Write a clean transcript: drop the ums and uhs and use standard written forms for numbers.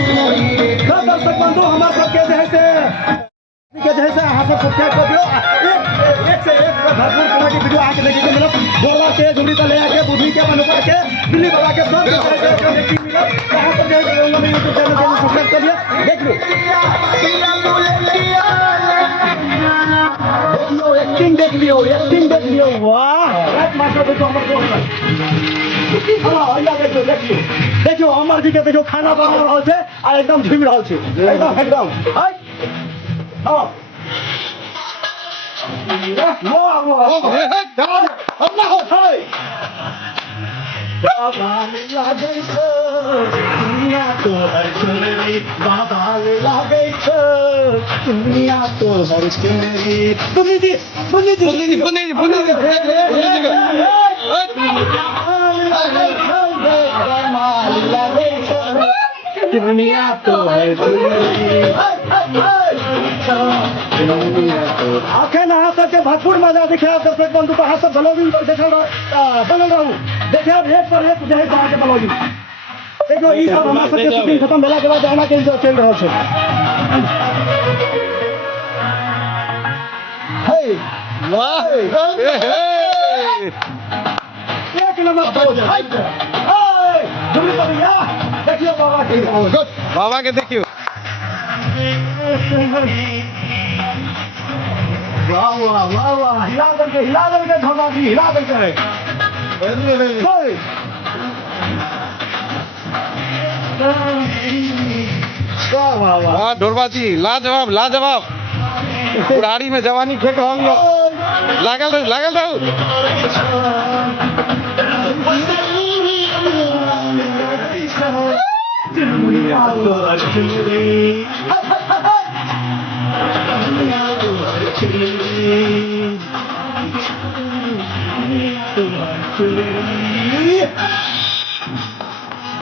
दर्शक बंधु हमारे सबके जैसे हाँ सब सब्सक्राइब कर दियो। एक से एक भरपूर तरह की वीडियो आके देखिए मतलब जोड़ा के जुड़ी ले आके बुद्धि के मन ऊपर के दिल्ली बाबा के सब कहाँ पर यूट्यूब चैनल सब्सक्राइब करिए देख लो। एक्टिंग देख लियो वाह मास्टर देखो हमारे देखियो अमर जी के देखियो खाना बना रहा है आ एकदम झूम रहा है एकदम हाँ अपना हो बाबा लागे दुनिया तो हर चुनरी बाबा लागे दुनिया तो हर चुनरी बुनी जी दुनिया तो है आखे ना करके भरपूर मजा देखिए आप दर्शक बंधु को सब ब्लॉगिंग पर बनल रहूँ देखिए आप एक पर एक जैसे के ब्लॉगिंग देखो ये सब हमारे सबके शूटिंग खत्म भेला के बाद जाना के चल रहा है वाह एक नंबर देखियो बाबा के देखियो वाह हिला करके धोना जी हिला करके वाह ढोलबा जी लाजवाब बुढ़ारी में जवानी फेंक रहा लागल रहू